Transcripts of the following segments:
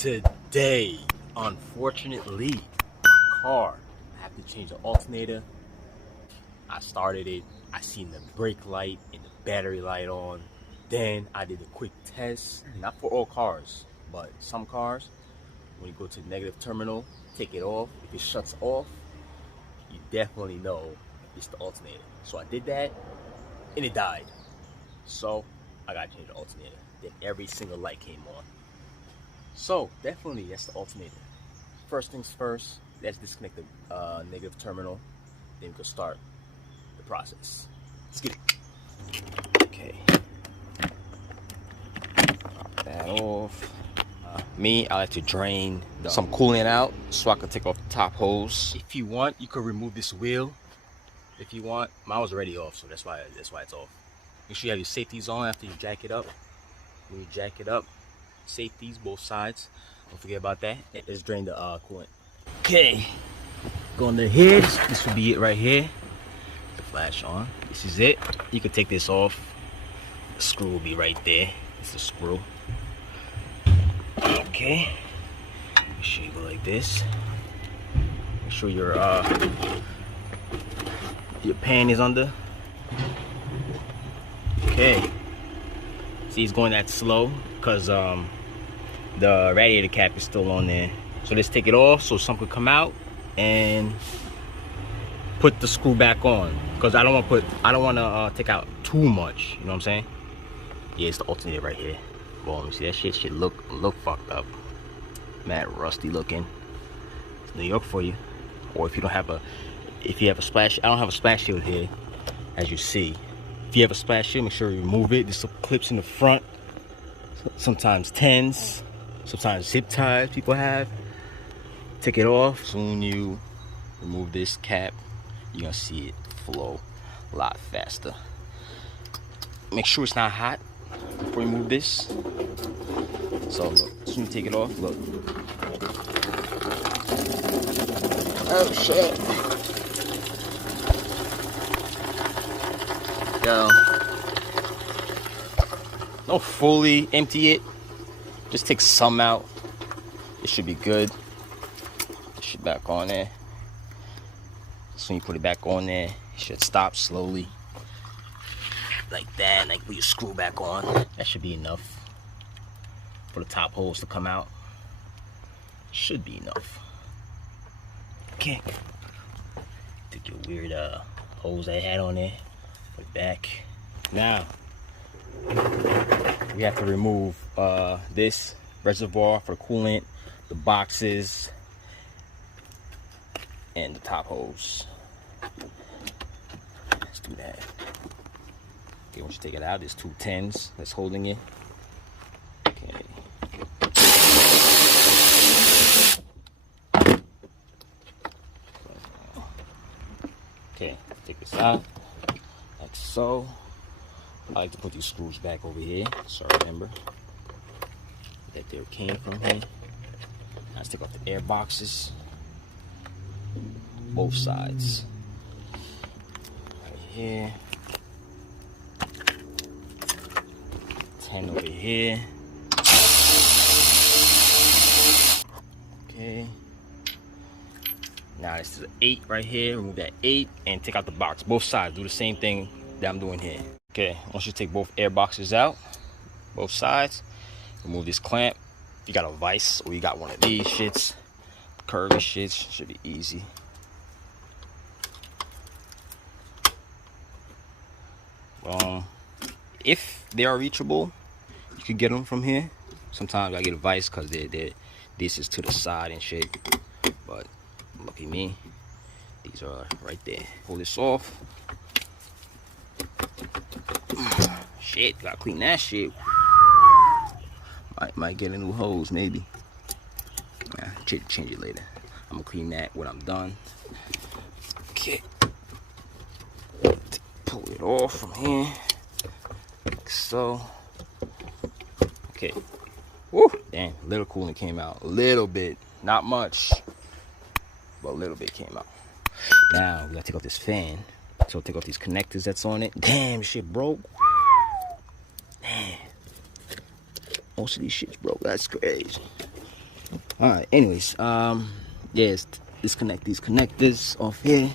Today, unfortunately, my car, I have to change the alternator. I started it, I seen the brake light and the battery light on. Then I did a quick test, not for all cars, but some cars, when you go to the negative terminal, take it off. If it shuts off, you definitely know it's the alternator. So I did that and it died. So I gotta change the alternator. Then every single light came on. So definitely that's the alternator. First things first, let's disconnect the negative terminal. Then we can start the process. Let's get it. Okay. Pop that off. I like to drain some coolant out so I can take off the top hose. If you want, you could remove this wheel. If you want, mine was already off, so that's why it's off. Make sure you have your safeties on after you jack it up. When you jack it up, safeties both sides. Don't forget about that. Let's drain the coolant. Okay, go under here. This would be it right here. The flash on. This is it. You can take this off. The screw will be right there. It's the screw. Okay. Make sure you go like this. Make sure your pan is under. Okay. See, it's going that slow because the radiator cap is still on there. So let's take it off so some could come out and put the screw back on, because I don't want to take out too much. You know what I'm saying? Yeah, it's the alternator right here. Boom. See that shit look fucked up. Mad rusty looking. It's New York for you. Or if you don't have if you have a splash, I don't have a splash shield here, as you see. If you have a splash shield, make sure you remove it. There's some clips in the front. Sometimes 10s, sometimes zip ties people have. Take it off. So when you remove this cap, you're gonna see it flow a lot faster. Make sure it's not hot before you move this. So look, as soon as you take it off, look. Oh shit. Yo. Don't fully empty it. Just take some out. It should be good. Put shit back on there. So when you put it back on there, it should stop slowly. Like that, like when you screw back on. That should be enough for the top hose to come out. Should be enough. Okay. Take your weird hose I had on there. Put it back. Now we have to remove this reservoir for coolant, the boxes, and the top hose. Let's do that. Okay, once you take it out, there's two 10s that's holding it. Okay. Okay, take this out, like so. I like to put these screws back over here, so remember that they came from here. Now let's take off the air boxes, both sides. Right here, 10 over here. Okay. Now this is an 8 right here. Remove that 8 and take out the box. Both sides. Do the same thing that I'm doing here. Okay, once you take both air boxes out, both sides, remove this clamp. If you got a vise or you got one of these shits, curvy shits, should be easy. If they are reachable, you could get them from here. Sometimes I get a vise because this is to the side and shit. But lucky me, these are right there. Pull this off. Shit, gotta clean that shit. Might get a new hose, maybe. Change it later. I'm gonna clean that when I'm done. Okay. Pull it off from here. Like so. Okay. Woo! Damn, a little coolant came out. A little bit. Not much. But a little bit came out. Now, we gotta take off this fan. So take off these connectors that's on it. Damn, shit broke. Damn. Most of these shits broke. That's crazy. All right, anyways, yes, disconnect these connectors off here.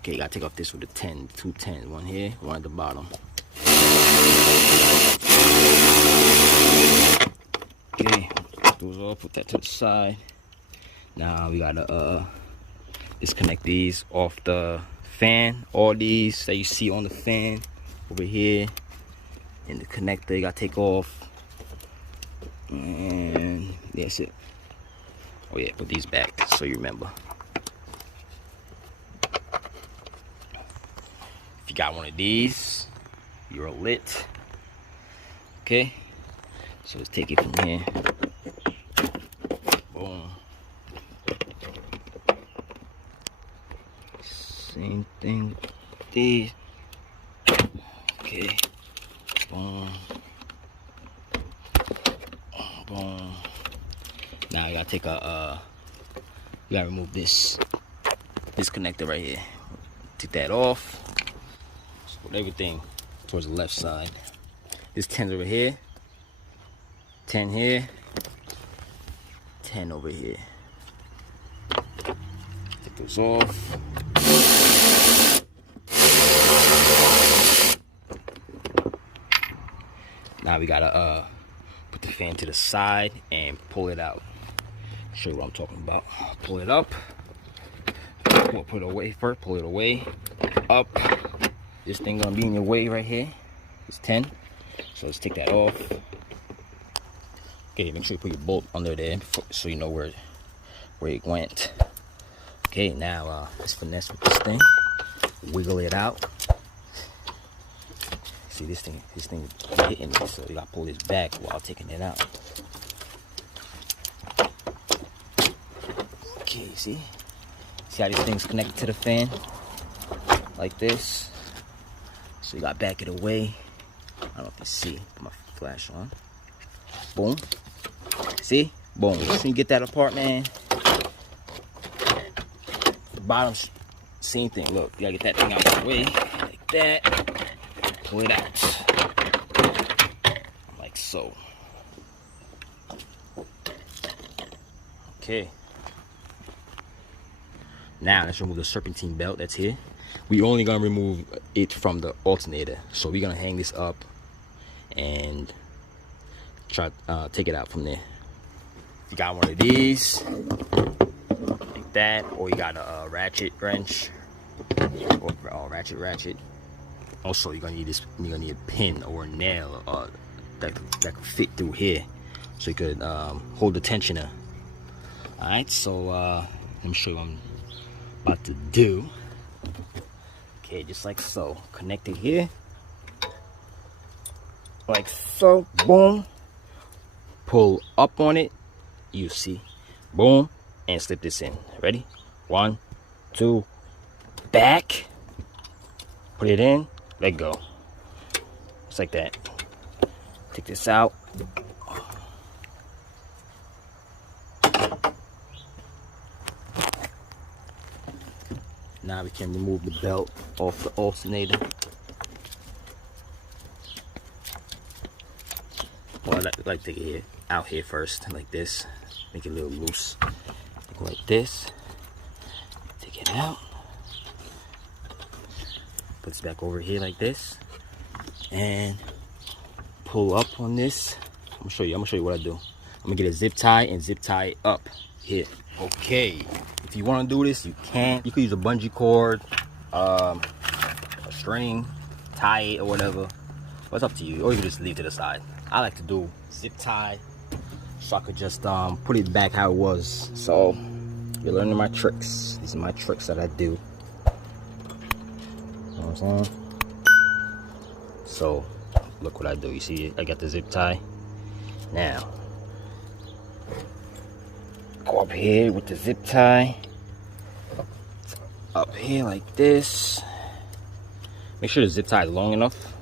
Okay, you gotta take off this with the 10, 2 10s, one here, one at the bottom. Okay, those off, put that to the side. Now we gotta disconnect these off the fan. All these that you see on the fan over here, and the connector you gotta take off. And that's it. Oh yeah, put these back so you remember. If you got one of these, you're lit. Okay, so let's take it from here. Boom. Same thing with these. Okay. Boom. Boom. Now you gotta take a you gotta remove this connector right here. Take that off. Just put everything towards the left side. This 10's over here. 10 here. 10 over here. Take those off. Now we gotta put the fan to the side and pull it out. Show you what I'm talking about. Pull it up. Put it away first. Pull it away. Up. This thing gonna be in your way right here. It's 10. So let's take that off. Okay, make sure you put your bolt under there so you know where it went. Okay, now let's finesse with this thing. Wiggle it out. See, this thing is hitting me, so you gotta pull this back while taking it out. Okay, see how these things connected to the fan like this. So you gotta back it away. I don't know if you see. Put my flash on. Boom. See? Boom. So you get that apart, man. The bottom, same thing. Look, you gotta get that thing out of the way like that. Pull it out like so. Okay, now let's remove the serpentine belt that's here. We only gonna remove it from the alternator, so we're gonna hang this up and try take it out from there. If you got one of these like that, or you got a ratchet wrench or ratchet. Also, you're gonna need this. You're gonna need a pin or a nail that could fit through here, so you could hold the tensioner. All right, so let me show you what I'm about to do. Okay, just like so. Connect it here, like so. Boom. Pull up on it. You see, boom, and slip this in. Ready? 1, 2, back. Put it in. Let go. Just like that. Take this out. Now we can remove the belt off the alternator. Well, I like to take it out here first, like this. Make it a little loose. Go like this. Take it out. Put this back over here like this, and pull up on this. I'm gonna show you what I do. I'm gonna get a zip tie and zip tie it up here. Okay, if you want to do this, you can. You can use a bungee cord, a string, tie it or whatever. But it's up to you, or you can just leave it to the side. I like to do zip tie, so I could just put it back how it was. So you're learning my tricks. These are my tricks that I do. So look what I do. You see, I got the zip tie. Now go up here with the zip tie, up here like this. Make sure the zip tie is long enough